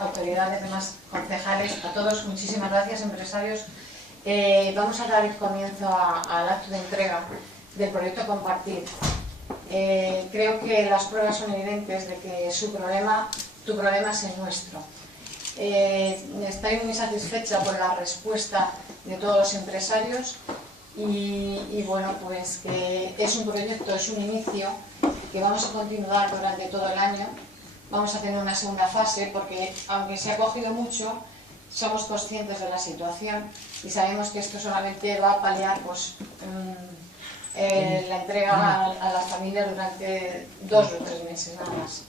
autoridades, demás concejales, a todos, muchísimas gracias, empresarios. Vamos a dar comienzo al acto de entrega del proyecto Compartir. Creo que las pruebas son evidentes de que tu problema es el nuestro. Estoy muy satisfecha por la respuesta de todos los empresarios y bueno, pues que es un proyecto, es un inicio que vamos a continuar durante todo el año. Vamos a tener una segunda fase porque, aunque se ha cogido mucho, somos conscientes de la situación y sabemos que esto solamente va a paliar pues, la entrega a las familias durante 2 o 3 meses nada más.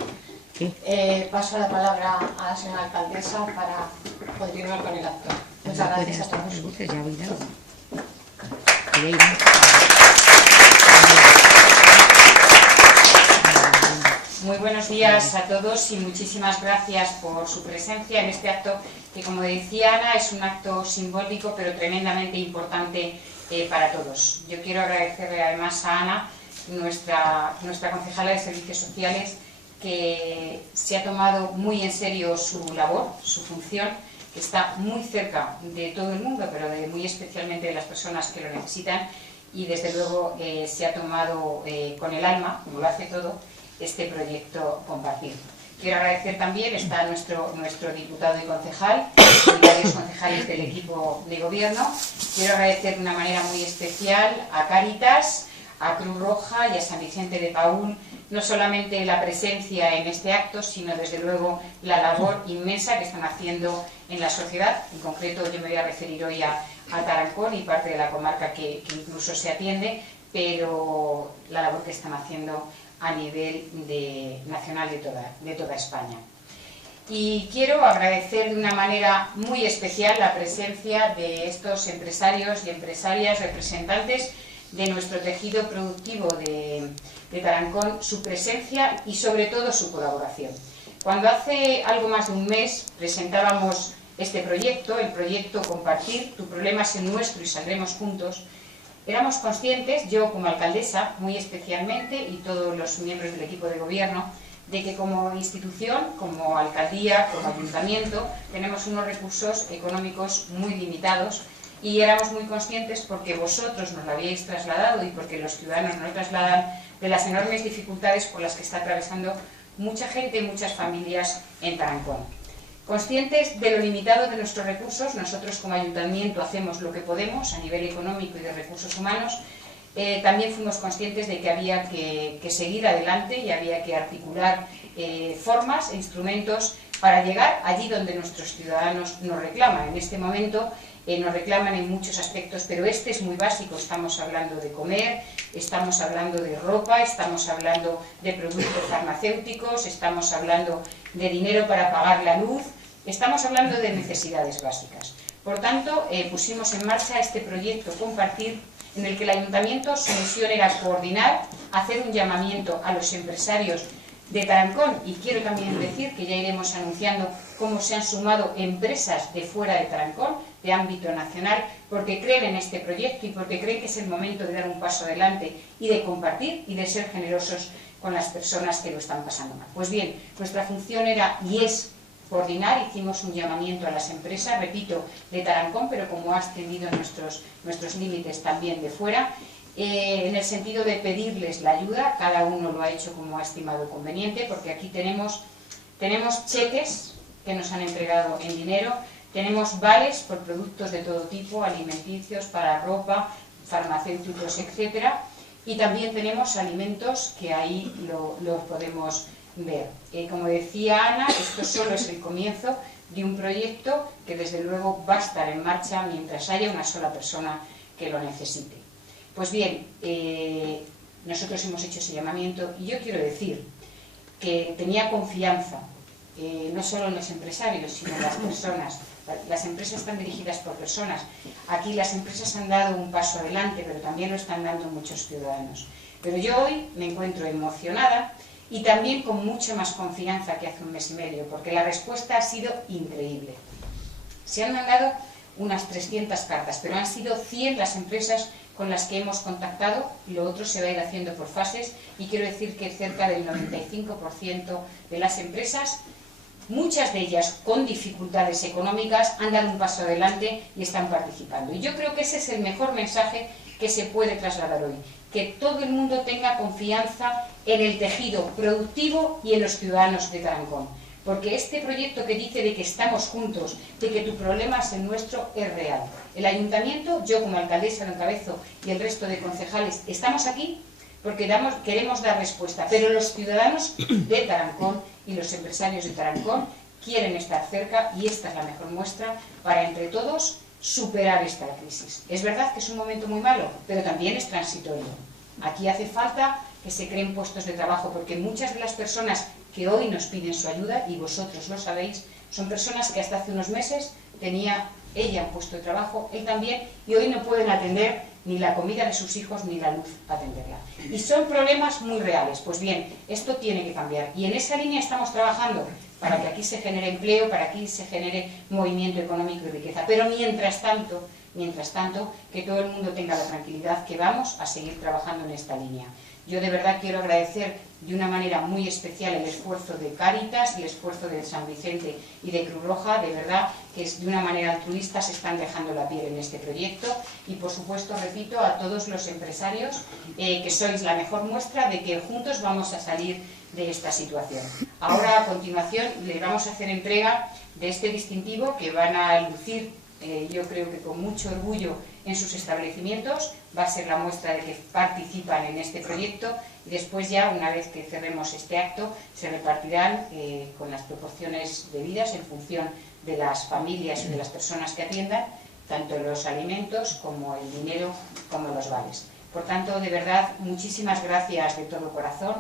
Paso la palabra a la señora alcaldesa para continuar con el acto. Muchas gracias a todos. Muy buenos días a todos y muchísimas gracias por su presencia en este acto que, como decía Ana, es un acto simbólico pero tremendamente importante para todos. Yo quiero agradecerle además a Ana, nuestra concejala de Servicios Sociales, que se ha tomado muy en serio su labor, su función, que está muy cerca de todo el mundo, pero muy especialmente de las personas que lo necesitan, y desde luego se ha tomado con el alma, como lo hace todo, este proyecto Compartir. Quiero agradecer también, está nuestro diputado y concejal, y varios concejales del equipo de gobierno. Quiero agradecer de una manera muy especial a Cáritas, a Cruz Roja y a San Vicente de Paúl, no solamente la presencia en este acto, sino desde luego la labor inmensa que están haciendo en la sociedad. En concreto yo me voy a referir hoy a Tarancón y parte de la comarca que incluso se atiende, pero la labor que están haciendo a nivel nacional de toda España. Y quiero agradecer de una manera muy especial la presencia de estos empresarios y empresarias, representantes de nuestro tejido productivo de Tarancón, su presencia y sobre todo su colaboración. Cuando hace algo más de un mes presentábamos este proyecto, el proyecto Compartir, tu problema es el nuestro y saldremos juntos, éramos conscientes, yo como alcaldesa muy especialmente y todos los miembros del equipo de gobierno, de que como institución, como alcaldía, como ayuntamiento, tenemos unos recursos económicos muy limitados y éramos muy conscientes porque vosotros nos lo habíais trasladado y porque los ciudadanos nos lo trasladan de las enormes dificultades por las que está atravesando mucha gente y muchas familias en Tarancón. Conscientes de lo limitado de nuestros recursos, nosotros como ayuntamiento hacemos lo que podemos a nivel económico y de recursos humanos. También fuimos conscientes de que había que seguir adelante y había que articular formas e instrumentos para llegar allí donde nuestros ciudadanos nos reclaman. En este momento nos reclaman en muchos aspectos, pero este es muy básico. Estamos hablando de comer, estamos hablando de ropa, estamos hablando de productos farmacéuticos, estamos hablando de dinero para pagar la luz, estamos hablando de necesidades básicas. Por tanto, pusimos en marcha este proyecto Compartir, en el que el ayuntamiento, su misión era coordinar, hacer un llamamiento a los empresarios de Tarancón, y quiero también decir que ya iremos anunciando cómo se han sumado empresas de fuera de Tarancón, de ámbito nacional, porque creen en este proyecto y porque creen que es el momento de dar un paso adelante y de compartir y de ser generosos con las personas que lo están pasando mal. Pues bien, nuestra función era y es coordinar. Hicimos un llamamiento a las empresas, repito, de Tarancón, pero como ha extendido nuestros límites también de fuera, en el sentido de pedirles la ayuda. Cada uno lo ha hecho como ha estimado conveniente, porque aquí tenemos cheques que nos han entregado en dinero, tenemos vales por productos de todo tipo, alimenticios, para ropa, farmacéuticos, etcétera, y también tenemos alimentos que ahí lo podemos ver. Como decía Ana, esto solo es el comienzo de un proyecto que desde luego va a estar en marcha mientras haya una sola persona que lo necesite. Pues bien, nosotros hemos hecho ese llamamiento y yo quiero decir que tenía confianza, no solo en los empresarios, sino en las personas. Las empresas están dirigidas por personas. Aquí las empresas han dado un paso adelante, pero también lo están dando muchos ciudadanos. Pero yo hoy me encuentro emocionada y también con mucha más confianza que hace un mes y medio, porque la respuesta ha sido increíble. Se han mandado unas 300 cartas, pero han sido 100 las empresas con las que hemos contactado, y lo otro se va a ir haciendo por fases, y quiero decir que cerca del 95% de las empresas muchas de ellas con dificultades económicas, han dado un paso adelante y están participando. Y yo creo que ese es el mejor mensaje que se puede trasladar hoy, que todo el mundo tenga confianza en el tejido productivo y en los ciudadanos de Tarancón. Porque este proyecto que dice de que estamos juntos, de que tu problema es el nuestro, es real. El ayuntamiento, yo como alcaldesa lo encabezo y el resto de concejales, estamos aquí porque queremos dar respuesta, pero los ciudadanos de Tarancón y los empresarios de Tarancón quieren estar cerca y esta es la mejor muestra para entre todos superar esta crisis. Es verdad que es un momento muy malo, pero también es transitorio. Aquí hace falta que se creen puestos de trabajo, porque muchas de las personas que hoy nos piden su ayuda, y vosotros lo sabéis, son personas que hasta hace unos meses tenía ella un puesto de trabajo, él también, y hoy no pueden atender ni la comida de sus hijos ni la luz atenderla. Y son problemas muy reales. Pues bien, esto tiene que cambiar. Y en esa línea estamos trabajando para que aquí se genere empleo, para que aquí se genere movimiento económico y riqueza. Pero mientras tanto, que todo el mundo tenga la tranquilidad que vamos a seguir trabajando en esta línea. Yo de verdad quiero agradecer de una manera muy especial el esfuerzo de Cáritas, el esfuerzo de San Vicente y de Cruz Roja, de verdad que es de una manera altruista se están dejando la piel en este proyecto y por supuesto, repito, a todos los empresarios que sois la mejor muestra de que juntos vamos a salir de esta situación. Ahora a continuación le vamos a hacer entrega de este distintivo que van a lucir yo creo que con mucho orgullo en sus establecimientos, va a ser la muestra de que participan en este proyecto y después ya, una vez que cerremos este acto, se repartirán con las proporciones debidas en función de las familias y de las personas que atiendan, tanto los alimentos como el dinero como los vales. Por tanto, de verdad, muchísimas gracias de todo corazón.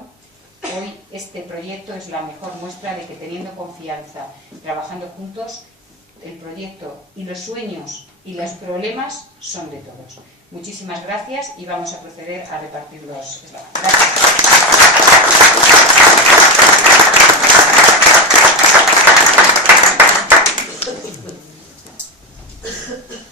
Hoy este proyecto es la mejor muestra de que teniendo confianza, trabajando juntos, el proyecto y los sueños y los problemas son de todos. Muchísimas gracias y vamos a proceder a repartir los eslabones. Gracias.